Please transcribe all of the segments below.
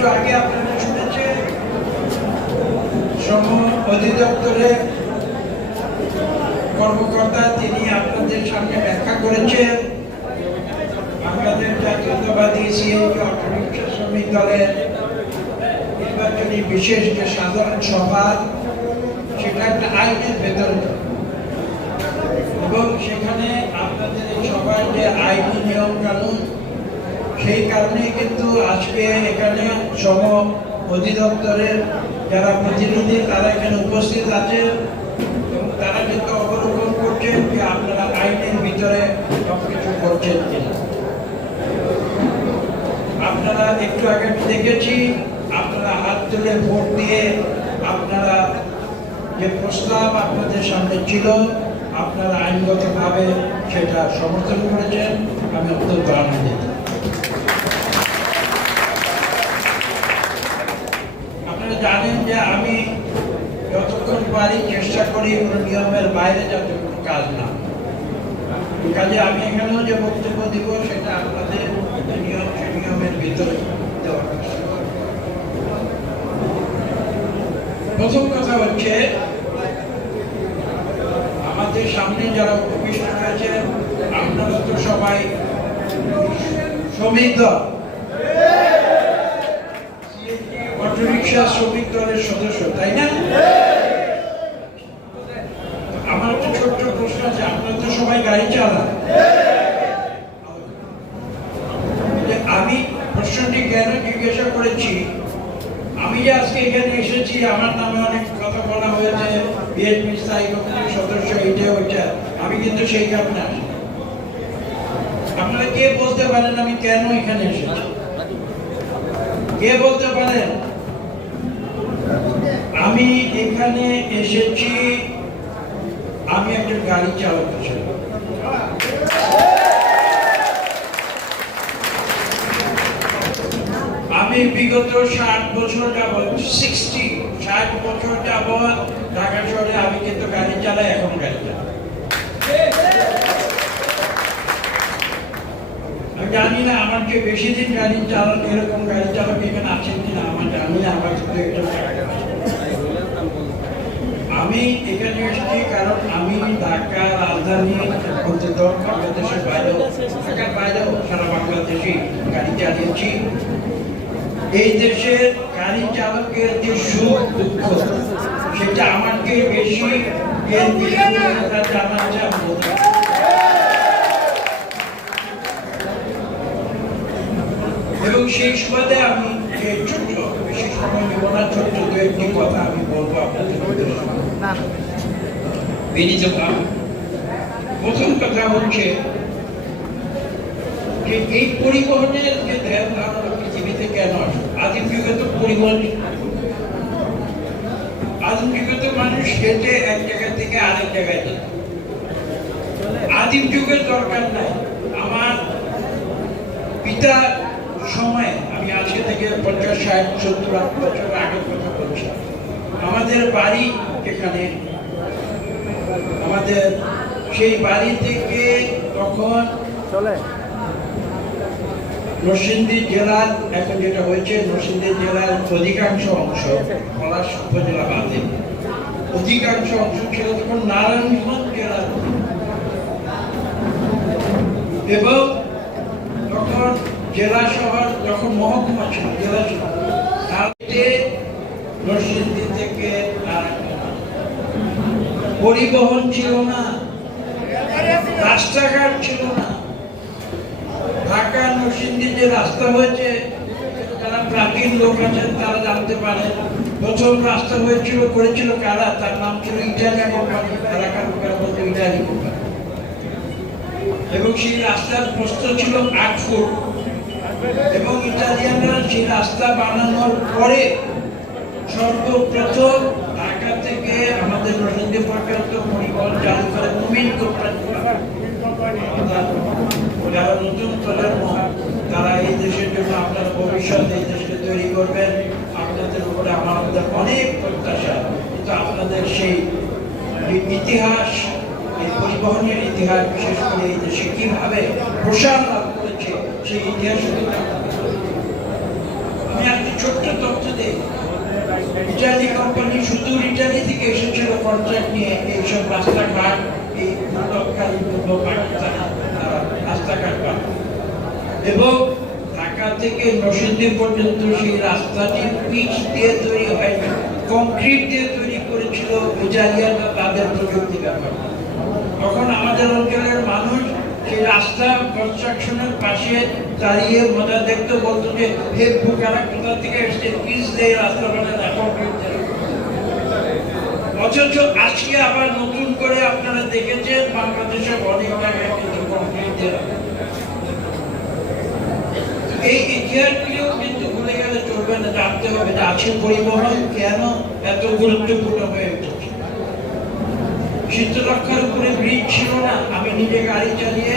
একটু আগে আপনারা শুনেছেন শ্রম অধিদপ্তরের কর্মকর্তা তিনি আপনাদের সামনে ব্যাখ্যা করেছেন বাংলাদেশ জাতীয়তাবাদী সিএনপি অটোরিক্সা শ্রমিক দলের নির্বাচনী বিশেষ যে সাধারণ সভা, সেটা একটা আইনের ভেতরে। এবং সেখানে আপনাদের এই সবার যে আইনি নিয়ম কানুন সেই কারণে কিন্তু আজকে এখানে সম অধিদপ্তরের যারা প্রতিনিধি, তারা এখানে উপস্থিত আছেন এবং তারা কিন্তু অবলোকন করছেন যে আপনারা আইনের ভিতরে সবকিছু করছেন কিনা। আপনারা একটু আগে দেখেছি, আপনারা হাত তুলে ভোট দিয়ে আপনারা যে প্রস্তাব আপনাদের সামনে ছিল, আপনারা আইনগতভাবে সেটা সমর্থন করেছেন, আমি অত্যন্ত আনন্দিত আপনারা জানেন যে আমি যতক্ষণ পারি চেষ্টা করি কোনো নিয়মের বাইরে যাতে কোনো কাজ না কাজে আমি এখানেও যে বক্তব্য দিব, সেটা আপনাদের নিয়ম, সে নিয়মের ভিতরে প্রথম কথা হচ্ছে, আমাদের সামনে যারা উপবিষ্ট রয়েছেন, আপনারা তো সবাই শ্রমিক দল শ্রমিক দলের সদস্য, তাই না? আমার একটা ছোট্ট প্রশ্ন আছে, আপনারা তো সবাই গাড়ি চালান। আমি প্রশ্নটি কেন জিজ্ঞাসা করেছি? আমি যে আজকে এখানে এসেছি, আমার নামে অনেক কথা বলা হয়েছে বিএনপি স্থায়ী কমিটির সদস্য, এইটা ওইটা, আমি কিন্তু সেই কারণে আপনারা কে বলতে পারেন আমি কেন এখানে এসেছি? কে বলতে পারেন? এখানে এসেছি, আমি একজন গাড়ি চালক হিসেবে। আমি বিগত ষাট বছর যাবৎ সিক্সটি ষাট বছর যাবৎ ঢাকা শহরে আমি কিন্তু গাড়ি চালাই, এখন গাড়ি চালাই। জানি না আমার যে বেশি দিন গাড়ি চালানো, এরকম গাড়ি চালক এখানে আছেন কিনা, আমার জানি না, আমার একটা আমি এখানে এসেছি কারণ আমি ঢাকা রাজধানী অন্তত বাংলাদেশের বাইরেও, ঢাকার বাইরেও সারা বাংলাদেশে গাড়ি চালিয়েছি এই দেশের গাড়ি চালকের যে সুখ দুঃখ, সেটা আমাকে বেশি। এবং সেই সুবাদে আমি ছোট্ট বেশি সময় না ছোট্ট দু একটি কথা আমি বলব আপনাদের। বিনীত প্রথম কথা হচ্ছে যে এই পরিবহনের যে ধ্যান ধারণা পৃথিবীতে কেন আদিম যুগে তো পরিবহন আদিম যুগে তো মানুষ হেঁটে এক জায়গা থেকে আরেক জায়গায় যেত আদিম যুগের দরকার নাই আমার পিতা সময় আমি আজকে থেকে পঞ্চাশ ষাট সত্তর আট বছর আগের কথা বলছি আমাদের বাড়ি এখানে। আমাদের সেই বাড়ি থেকে তখন চলে। নরসিংদী জেলার এখন যেটা হয়েছে নরসিংদী জেলার অধিকাংশ অংশ পলাশ উপজেলা বাদে। অধিকাংশ অংশ ছিল তখন নারায়ণগঞ্জ জেলার। এবং তখন জেলা শহর যখন মহকুমা ছিল জেলা শহর নরসিংদী পরিবহন ছিল না, রাস্তাঘাট ছিল না। ঢাকা, নরসিংদী যে রাস্তা হয়েছে, যারা প্রাচীন লোক আছেন তারা জানতে পারে। প্রথম রাস্তা হয়েছিল, করেছিল কারা? তার নাম ছিল ইটালি কোম্পানি এলাকার লোকেরা বলতো ইটালি এবং সেই রাস্তার প্রস্থ ছিল আট ফুট। এবং ইটালিয়ানরা সেই রাস্তা বানানোর পরে সর্বপ্রথম আমাদের নতুন প্রজন্ম, তারা এই দেশের জন্য আপনার ভবিষ্যৎ এই দেশকে তৈরি করবেন। আপনাদের উপরে আমাদের অনেক প্রত্যাশা। কিন্তু আপনাদের সেই ইতিহাস, এই পরিবহনের ইতিহাস, বিশেষ করে এই দেশে কীভাবে প্রসার লাভ করেছে, সেই ইতিহাস। আমি একটি ছোট্ট ইটালি কোম্পানি শুধু ইটালি থেকে এসেছিল কন্ট্রাক্ট নিয়ে এইসব রাস্তাঘাট, এই নাটককারী রাস্তাঘাট বানায়। এবং ঢাকা থেকে নরসিংদী পর্যন্ত সেই রাস্তাটি পিচ দিয়ে তৈরি হয়নি কংক্রিট দিয়ে তৈরি করেছিল ইটালিয়ানরা তাদের প্রযুক্তি করে। তখন আমাদের অঞ্চলের মানুষ রাস্তা কনস্ট্রাকশনের পাশে দাঁড়িয়ে মজা দেখতে বলতো যে, হে বুকারা কোথা থেকে এসছে? পিচ দিয়ে রাস্তা বানায় না কংক্রিট দিয়ে অথচ আজকে আবার নতুন করে আপনারা দেখেছেন বাংলাদেশের অনেক জায়গায় কিন্তু কংক্রিট রাখা। এই ইতিহাসগুলো কিন্তু ভুলে গেলে চলবে না, জানতে হবে যে আজকে পরিবহন কেন এত গুরুত্বপূর্ণ হয়ে উঠেছে। শীতলক্ষার উপরে ব্রিজ ছিল না, আমি নিজে গাড়ি চালিয়ে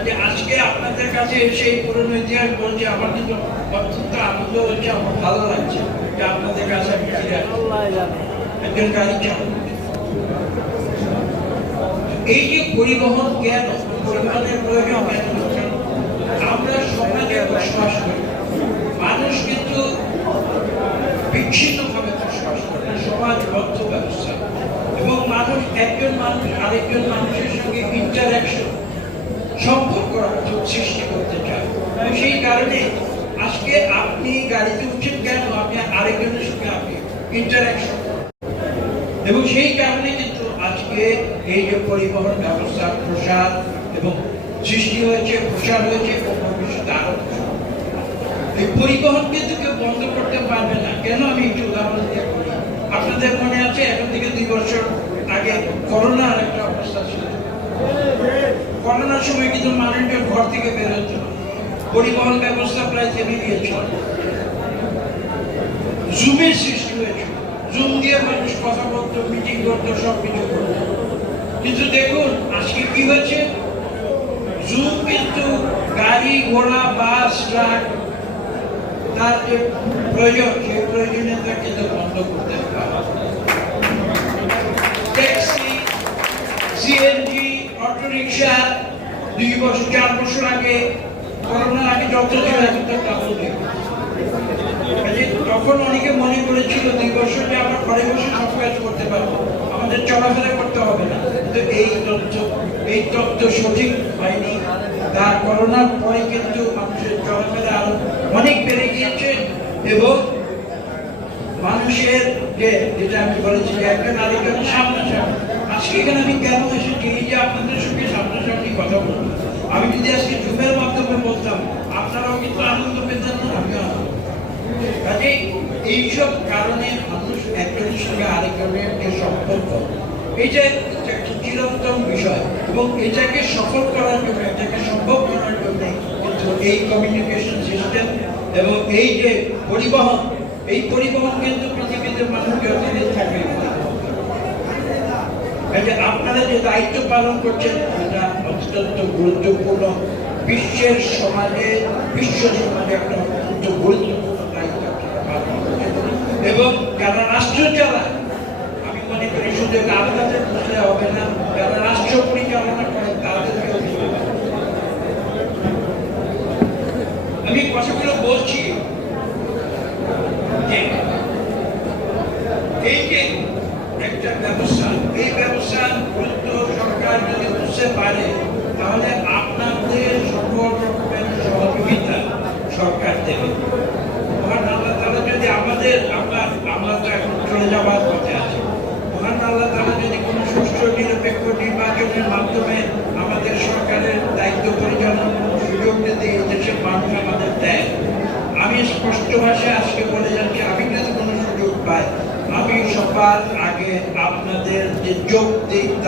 কাজে আজকে আপনাদের কাছে সেই পুরনো ইতিহাস বলছে আমার কিন্তু অত্যন্ত আনন্দ হচ্ছে আমার ভালো লাগছে যে আপনাদের কাছে আমি ফিরে একজন গাড়ি চালক। এই যে পরিবহন কেন পরিবহনের প্রয়োজন আমরা সমাজে বসবাস করি। মানুষ কিন্তু বিচ্ছিন্নভাবে বসবাস করে সমাজবদ্ধ ব্যবস্থা। এবং মানুষ একজন মানুষ আরেকজন মানুষের সঙ্গে ইন্টারাকশন সম্পর্ক সৃষ্টি করতে চায়। এবং সেই কারণে আজকে আপনি গাড়িতে উঠছেন কেন? আপনি আরেকজনের সঙ্গে আপনি ইন্টারাকশন এবং সেই কারণে কিন্তু আজকে এই যে পরিবহন ব্যবস্থার প্রসার এবং সৃষ্টি হয়েছে প্রসার হয়েছে ভবিষ্যতে আরও এই পরিবহন কিন্তু কেউ বন্ধ করতে পারবে না। কেন আমি একটু উদাহরণ দিয়ে বলি? আপনাদের মনে আছে, এখন থেকে দুই বছর আগে করোনার একটা অবস্থা ছিল। করোনার সময় কিন্তু মানুষজন ঘর থেকে বের হতো পরিবহন ব্যবস্থা প্রায় থেমে গিয়েছিল জুমের সৃষ্টি হয়েছিল জুম দিয়ে মানুষ কথা বলতো মিটিং করতো সব কিছু করতো। কিন্তু দেখুন, আজকে কি হয়েছে? জুম কিন্তু গাড়ি, ঘোড়া, বাস, ট্রাক, তার যে প্রয়োজন, সেই প্রয়োজনীয়তা কিন্তু বন্ধ করতে পারে রিক্সা দুই বছর, চার বছর আগে করোনার আগে যত ছিল তখন অনেকে মনে করেছিল, দুই বছর যে আমরা ঘরে বসে সব কাজ করতে পারব, আমাদের চলাফেরা করতে হবে না। কিন্তু এই তথ্য এই তথ্য সঠিক হয়নি। তার করোনার পরে কিন্তু মানুষের চলাফেরা আরও অনেক বেড়ে গিয়েছে এবং মানুষের যে, যেটা আমি বলেছি একজন আরেকজনের সামনাসামনি আজকে এখানে আমি কেন এসেছি? এই যে আপনাদের সঙ্গে কথা বলব আমি যদি আজকে মাধ্যমে বলতাম, আপনারাও কিন্তু আনন্দ পেতেন না এইসব কারণে মানুষ একজনের সঙ্গে সম্পর্ক একটা চিরন্তন বিষয় এবং এটাকে সফল করার জন্য, এটাকে সম্ভব করার জন্য কিন্তু এই কমিউনিকেশন সিস্টেম এবং এই যে পরিবহন, এই পরিবহন কিন্তু পৃথিবীতে মানুষ যতদিন থাকবে। কাজে আপনারা যে দায়িত্ব পালন করছেন, এটা অত্যন্ত গুরুত্বপূর্ণ। বিশ্বের সমাজে, বিশ্ব সমাজে একটা অত্যন্ত গুরুত্বপূর্ণ দায়িত্ব আপনারা পালন করছেন। এবং যারা রাষ্ট্র চালায় আমি মনে করি শুধু আপনাদের বুঝলে হবে না, যারা রাষ্ট্র পরিচালনা করেন, তাদেরকেও আমি কথাগুলো বলছি। যে এই যে একটা ব্যবস্থা এই ব্যবসা গুরুত্ব সরকার যদি বুঝতে পারে তাহলে আপনাদের সকল রকমের সহযোগিতা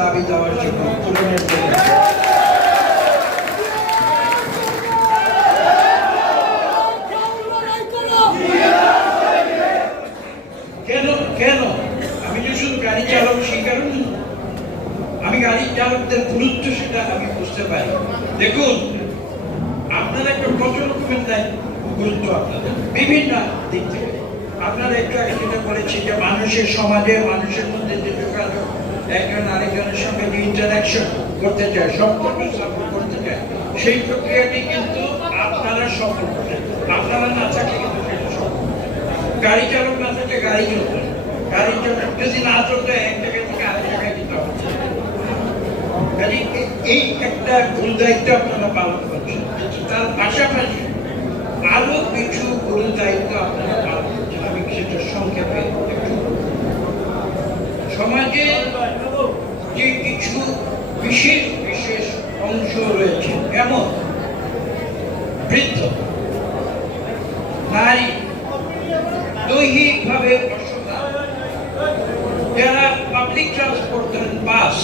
দাবি দেওয়ার জন্য আমি গাড়ি চালকদের গুরুত্ব সেটা আমি বুঝতে পারি। দেখুন, আপনারা একটা প্রচুর রকমের গুরুত্ব আপনাদের। বিভিন্ন দিক থেকে। আপনারা একটু যে মানুষের সমাজে, মানুষের মধ্যে যে যোগাযোগ একজন আরেকজনের সঙ্গে যে ইন্টারাকশন করতে চায়, সম্পর্ক স্থাপন করতে চায়, সেই প্রক্রিয়াটি কিন্তু আপনারা সফল আপনারা না থাকলে কিন্তু গাড়ি চালক না থাকলে গাড়ি চলবে। গাড়ি চালক যদি না চলতে এক জায়গা থেকে আরেক জায়গায় হবে এই একটা গুরু দায়িত্ব আপনারা পালন করছেন। তার পাশাপাশি আরও কিছু গুরু দায়িত্ব আপনারা পালন করছেন আমি সেটা সংক্ষেপে একটু বলব। সমাজে যে কিছু বিশেষ বিশেষ অংশ রয়েছে, যেমন বৃদ্ধ, নারী, দৈহিকভাবে যারা পাবলিক ট্রান্সপোর্ট করেন বাস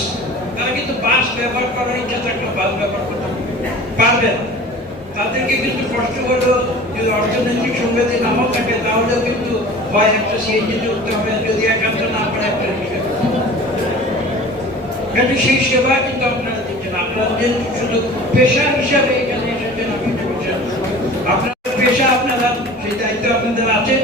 তারা কিন্তু বাস ব্যবহার করার ইচ্ছা থাকলে বাস ব্যবহার করতে পারবে না। তাদেরকে কিন্তু কষ্ট হলেও যদি অর্থনৈতিক সংবাদে নামও থাকে, তাহলেও কিন্তু হয়। একটা সিএনজি করতে হবে, যদি একান্ত না পারে একটা রিক্সা করতে হবে। কাজে সেই সেবা কিন্তু আপনারা দিচ্ছেন। আপনারা যে শুধু পেশা হিসাবে এখানে এসেছেন, আপনি আপনার পেশা। আপনারা, সেই দায়িত্ব আপনাদের আছে।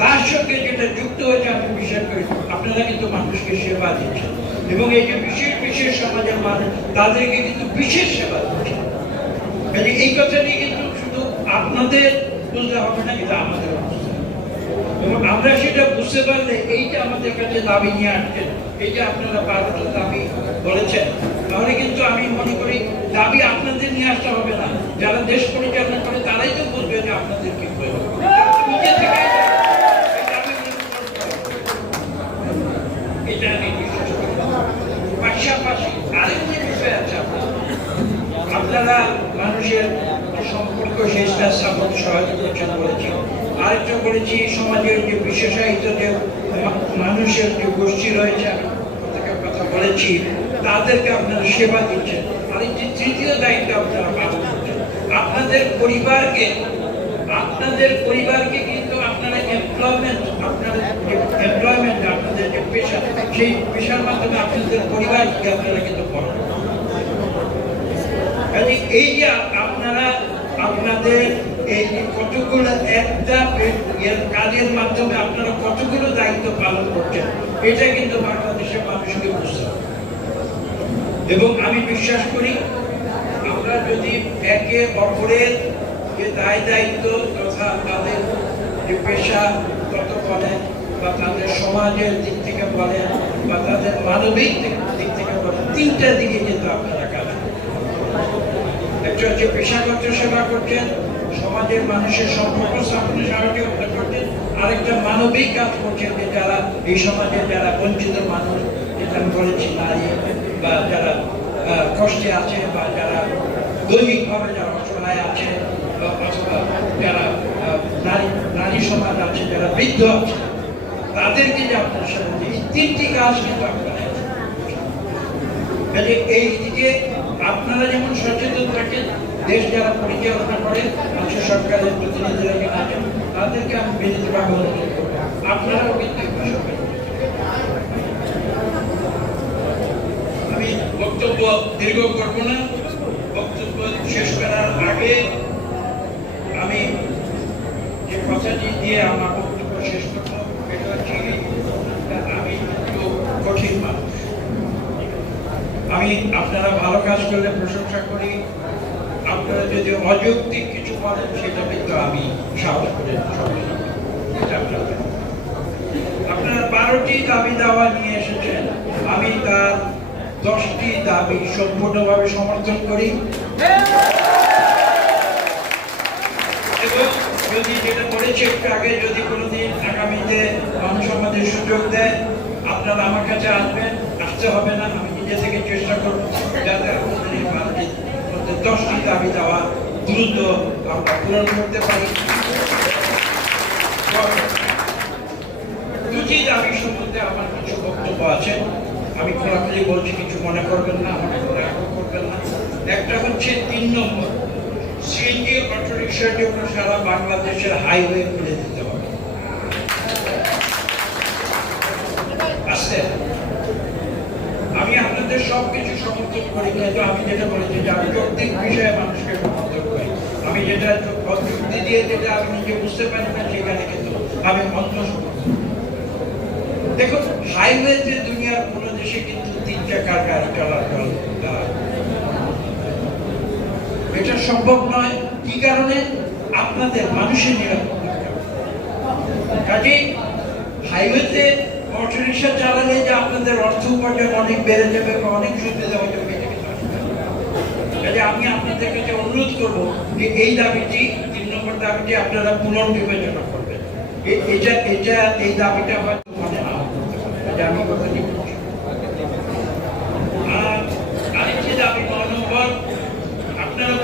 তার সঙ্গে যেটা যুক্ত হয়েছে আমি বিশ্বাস করি আপনারা কিন্তু মানুষকে সেবা দিচ্ছেন। এবং এই যে বিশেষ বিশেষ সমাজের মানুষ, তাদেরকে কিন্তু বিশেষ সেবা দিচ্ছেন। এই কথা নিয়ে কিন্তু শুধু আপনাদের বুঝতে হবে না কিন্তু আমাদের। এবং আমরা সেটা বুঝতে পারলে এইটা আমাদের কাছে দাবি নিয়ে আসছেন এই যে আপনারা বারোটা দাবি বলেছেন। তাহলে কিন্তু আমি মনে করি দাবি আপনাদের নিয়ে আসতে হবে না। যারা দেশ পরিচালনা করে, তারাই তো বুঝবে যে আপনাদের কি পাশাপাশি আরেকটি বিষয় আছে আপনারা মানুষের সম্পর্ক শেষটা স্থাপন সহায়তা করছেন বলেছি। আরেকটা বলেছি সমাজের যে বিশেষায়িত যে মানুষের যে গোষ্ঠী রয়েছে কথা বলেছি, তাদেরকে আপনারা সেবা দিচ্ছেন। আরেকটি তৃতীয় দায়িত্ব আপনারা পালন করছেন। আপনাদের পরিবারকে আপনাদের পরিবারকে কিন্তু আপনারা এমপ্লয়মেন্ট আপনাদের যে এমপ্লয়মেন্ট আপনাদের যে পেশা, সেই পেশার মাধ্যমে আপনাদের পরিবারকে আপনারা কিন্তু করেন। এই যে আপনারা আপনাদের এই কতগুলো একটা কাজের মাধ্যমে আপনারা কতগুলো দায়িত্ব পালন করছেন, এটা কিন্তু বাংলাদেশের মানুষকে বুঝতে এবং আমি বিশ্বাস করি, আমরা যদি একে অপরের যে দায় দায়িত্ব তথা তাদের যে পেশা তত বলেন বা তাদের সমাজের দিক থেকে বলেন বা তাদের মানবিক দিক- থেকে বলেন তিনটা দিকে কিন্তু আপনারা হচ্ছে পেশাগত সেবা করছেন, সমাজের মানুষের সম্পর্ক স্থাপনে সাহায্য করছেন। আরেকটা মানবিক কাজ করছেন যে যারা এই সমাজের যারা বঞ্চিত মানুষ, যেটা আমি বলেছি, নারী বা যারা কষ্টে আছে বা যারা দৈহিকভাবে যারা অসহায় আছে অথবা যারা নারী নারী সমাজ আছে, যারা বৃদ্ধ আছে, তাদেরকে যে আপনার সাথে এই তিনটি কাজ কিন্তু এই দিকে আপনারা যেমন সচেতন থাকেন, দেশ যারা পরিচালনা করে রাজ্য সরকারের প্রতিনিধিরা আছেন, তাদেরকে আমি অনুরোধ করব। আপনারাও কিন্তু আমি বক্তব্য দীর্ঘ করব না। বক্তব্য শেষ করার আগে আমি যে কথাটি দিয়ে আমার বক্তব্য শেষ করব এটা হচ্ছে এই, আমি একটু কঠিন মানুষ আমি আপনারা ভালো কাজ করলে প্রশংসা করি। আপনারা যদি অযৌক্তিক কিছু করেন, সেটা কিন্তু আমি সাহস করে আপনারা বারোটি দাবি দাওয়া নিয়ে এসেছেন। আমি তার দশটি দাবি সম্পূর্ণভাবে সমর্থন করি। এবং যদি যেটা বলেছি একটু আগে যদি কোনোদিন আগামীতে মানুষ আমাদের সুযোগ দেয়, আপনারা আমার কাছে আসবেন, আসতে হবে না নিজে থেকে চেষ্টা করব যাতে মধ্যে দশটি দাবি দেওয়া দ্রুত আমরা পূরণ করতে পারি। দুটি দাবি সম্বন্ধে আমার কিছু বক্তব্য আছে। আমি খোলাখুলি বলছি, কিছু মনে করবেন না, আমার উপরে করবেন না। একটা হচ্ছে তিন নম্বর, সিএনজি অটোরিক্সার জন্য সারা বাংলাদেশের হাইওয়ে খুলে দিতে হবে আছে আমি আপনাদের সব সবকিছু সমর্থন করি, কিন্তু আমি যেটা বলেছি যে আমি যৌক্তিক বিষয়ে মানুষকে সমর্থন করি আমি যেটা যুক্তি দিয়ে যেটা আমি নিজে বুঝতে পারি না, সেখানে কিন্তু আমি অন্ত সমর্থন। দেখুন হাইওয়েতে দুনিয়ার কোনো দেশে কিন্তু তিন চাকার গাড়ি চলাচল এটা সম্ভব নয় কি কারণে আপনাদের, মানুষের নিরাপত্তার কারণে। কাজেই হাইওয়েতে অটো রিক্সা চালালে যে আপনাদের অর্থ উপার্জন অনেক বেড়ে যাবে বা অনেক সুবিধা হয়ে না। কাজে আমি আপনাদের কাছে অনুরোধ করব যে এই দাবিটি, তিন নম্বর দাবিটি আপনারা পুনর্বিবেচনা করবেন। এটা এটা, এই দাবিটা হয়তো মনে আমি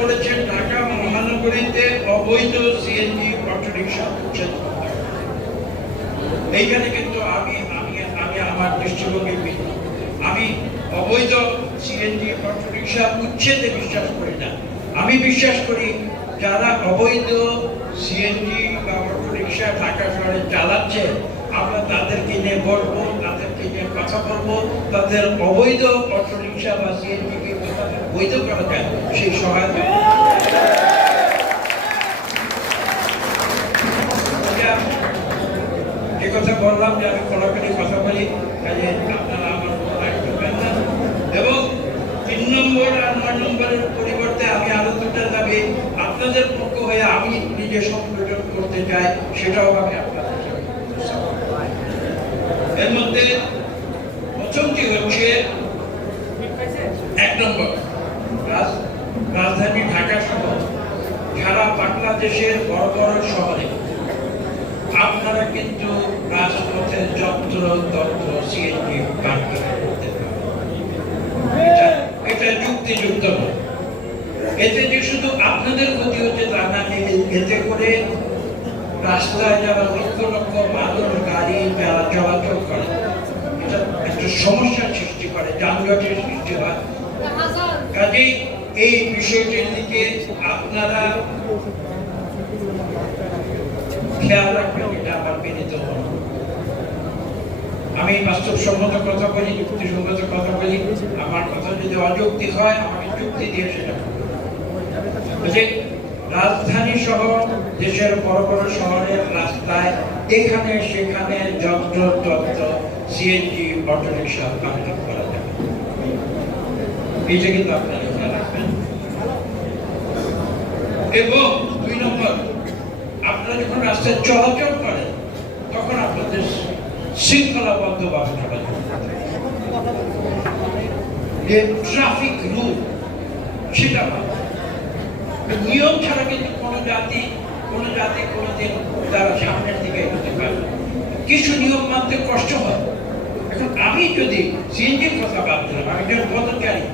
বলেছেন ঢাকা অবৈধ সিএনজি উচ্ছেদ করতে এইখানে কিন্তু আমি আমার দৃষ্টিভঙ্গি ভিন্ন আমি অবৈধ সিএনজি অটোরিকশা উচ্ছেদে বিশ্বাস করি না। আমি বিশ্বাস করি যারা অবৈধ সিএনজি বা অটোরিকশা ঢাকা শহরে চালাচ্ছে, আমরা তাদেরকে নিয়ে বলব, তাদেরকে নিয়ে কথা বলব, তাদের অবৈধ অটোরিকশা বা সিএনজি কে কীভাবে বৈধ করা যায়, সেই সহায়তা কথা বললাম যে আমি খোলাখুলি কথা বলি কাজে আপনারা আমার উপর রাগ করবেন না এবং তিন নম্বর আর নয় নম্বরের পরিবর্তে আমি আরও দুটা দাবি আপনাদের পক্ষ হয়ে আমি নিজে সংযোজন করতে চাই, সেটাও আমি আপনাদের। এর মধ্যে প্রথমটি হচ্ছে এক নম্বর, রাজ- রাজধানী ঢাকা সহ সারা বাংলাদেশের বড় বড় শহরে আপনারা কিন্তু তন্ত্র সিএনজি পার্কিং করতে এটা যুক্তিযুক্ত এতে যে শুধু আপনাদের ক্ষতি হচ্ছে তা না, এতে করে রাস্তায় যারা লক্ষ লক্ষ মানুষ গাড়ি চলাচল করে, এটা সমস্যার সৃষ্টি করে, যানজটের সৃষ্টি হয়। কাজেই এই বিষয়টির দিকে আপনারা খেয়াল রাখবেন এটা আমার বিনীত অনুরোধ। আমি বাস্তবসম্মত কথা বলি যুক্তিসঙ্গত কথা বলি, আমার কথা যদি অযৌক্তিক হয়, আমাকে যুক্তি দিয়ে সেটা রাজধানী সহ দেশের বড় বড় শহরের রাস্তায় এখানে সেখানে যন্ত্র সিএনজি অটোরিক্সা করা যাবে এটা কিন্তু আপনারা খেয়াল রাখবেন। এবং দুই নম্বর, আপনারা যখন রাস্তায় চলাচল করেন, তখন আপনাদের শৃঙ্খলাবদ্ধভাবে যে ট্রাফিক রুল সেটা নিয়ম ছাড়া কিন্তু কোনো জাতি কোনো জাতি তারা সামনের দিকে এগোতে পারে কিছু নিয়ম মানতে কষ্ট হয়। এখন আমি যদি সিএনজির কথা দিলাম আমি একজন পদচারী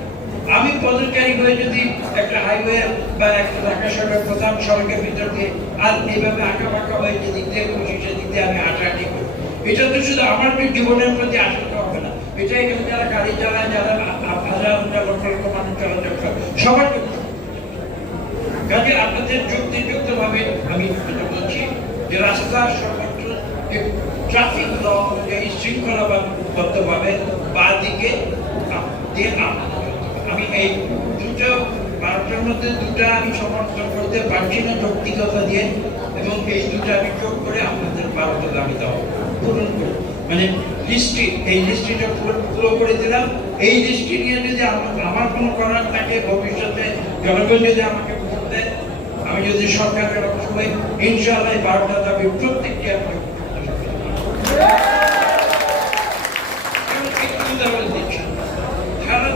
আমি পদচারী হয়ে যদি একটা হাইওয়ে বা একটা ঢাকা শহরের প্রধান সড়কের ভিতর দিয়ে আর এইভাবে আঁকা বাঁকা হয়ে যেদিক দিয়ে সেদিক দিয়ে আমি হাঁটাহাঁটি করি এটা তো শুধু আমার জীবনের প্রতি আশঙ্কা হবে না। এটা এখানে যারা গাড়ি চালায়, যারা হাজার লক্ষ লক্ষ মানুষ চলাচল করে সবার জন্য। কাজে আপনাদের যুক্তিযুক্ত ভাবে আমি বলছি যে ট্রাফিক ল অনুযায়ী বা দিকে। আমি এই দুটো বারোটার মধ্যে দুটা আমি সমর্থন করতে পারছি না যৌক্তিকতা দিয়ে, এবং এই দুটো আমি যোগ করে আপনাদের বারোটা দাবি দেওয়া পূরণ করব মানে লিস্টটি এই লিস্টটিটা পুরো করে এই লিস্টটি নিয়ে যদি আমার কোনো করার থাকে ভবিষ্যতে জনগণ যদি আমাকে ভোট দেয় আমি যদি ইনশাআল্লাহ বারোটা দাবি। সারা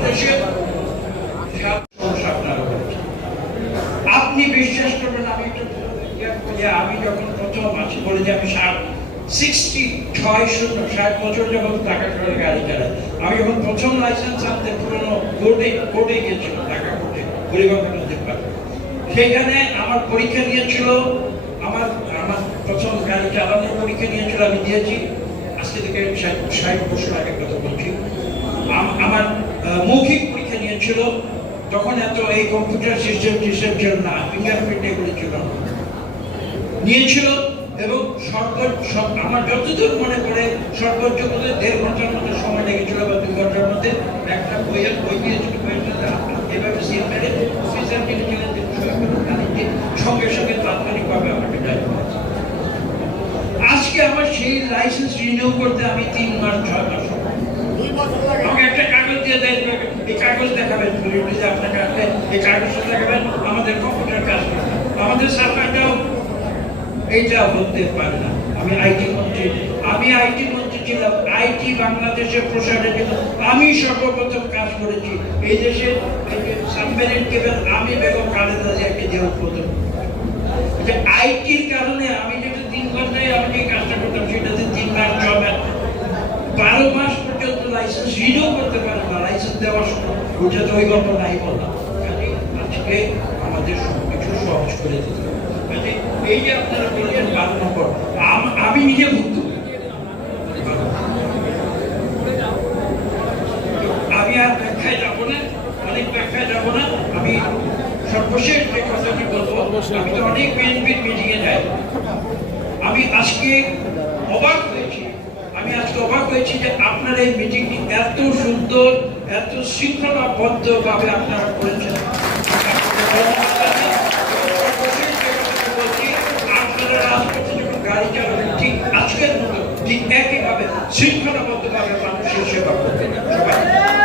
বলছেন। আপনি বিশ্বাস করবেন আমি একটু করি, আমি যখন প্রথম আছি বলে যে আমি ষাট সিক্সটি ছয় শূন্য, ষাট বছর যখন টাকা করে গাড়ি চালাই আমি যখন প্রথম লাইসেন্স আনতে পুরোনো কোর্টে কোর্টে গিয়েছিলাম ঢাকা কোর্টে পরিবহন সেখানে আমার পরীক্ষা নিয়েছিল, আমার আমার প্রথম গাড়ি চালানোর পরীক্ষা নিয়েছিল, আমি দিয়েছি। আজকে থেকে ষাট ষাট বছর আগে কথা বলছি। আম- আমার মৌখিক পরীক্ষা নিয়েছিল, তখন এত এই কম্পিউটার সিস্টেম টিস্টেম ছিল না ফিঙ্গারপ্রিন্ট এগুলো ছিল নিয়েছিল এবং সর্বোচ্চ আমার যতদূর মনে পড়ে সর্বোচ্চ করে দেড় ঘণ্টার মতো সময় লেগেছিল বা দুই ঘণ্টার মধ্যে একটা বইয়ের বই দিয়েছিল বইয়ের মধ্যে এভাবে সিল মেরে অফিসার ছিলেন তিনি তারিখে সঙ্গে সঙ্গে তাৎক্ষণিকভাবে আমাকে ডাক আজকে আমার সেই লাইসেন্স রিনিউ করতে আমি তিন মাস ছয় মাস আমাকে একটা কাগজ দিয়ে দেয় এই কাগজ দেখাবেন আপনাকে এই কাগজটা দেখাবেন আমাদের কম্পিউটার কাজ। আমাদের সাফাইটাও এইটা হতে পারে না। আমি আইটি মন্ত্রী। আমি আইটি মন্ত্রী ছিলাম। আইটি বাংলাদেশের প্রসারের জন্য আমি সর্বপ্রথম কাজ করেছি। এই দেশে আমি বেগম খালেদা জিয়াকে উদ্বোধন যে আইটির কারণে আমি যেটা তিন ঘন্টায় আমি যে কাজটা করতাম সেটাতে তিন লাখ জব বারো মাস পর্যন্ত লাইসেন্স রিনিউ করতে পারে না লাইসেন্স দেওয়ার সময়। ওটা তো ওই গল্প নাই বললাম আজকে আমাদের সবকিছু সহজ করে দিতে এই যে আপনারা বললেন বারো নম্বর আমি নিজে ভুক্ত আমি আর ব্যাখ্যায় যাব না অনেক ব্যাখ্যায় যাব না আমি সর্বশেষ যে কথাটি বলব আমি তো অনেক বিএনপির মিটিংয়ে যাই আমি আজকে অবাক হয়েছি। আমি আজকে অবাক হয়েছি যে আপনার এই মিটিংটি এত সুন্দর, এত শৃঙ্খলাবদ্ধভাবে আপনারা করেছেন। বাড়িতে মানে আমাদের ঠিক আজকের মতো ঠিক একইভাবে শৃঙ্খলাবদ্ধভাবে মানুষের সেবা করতে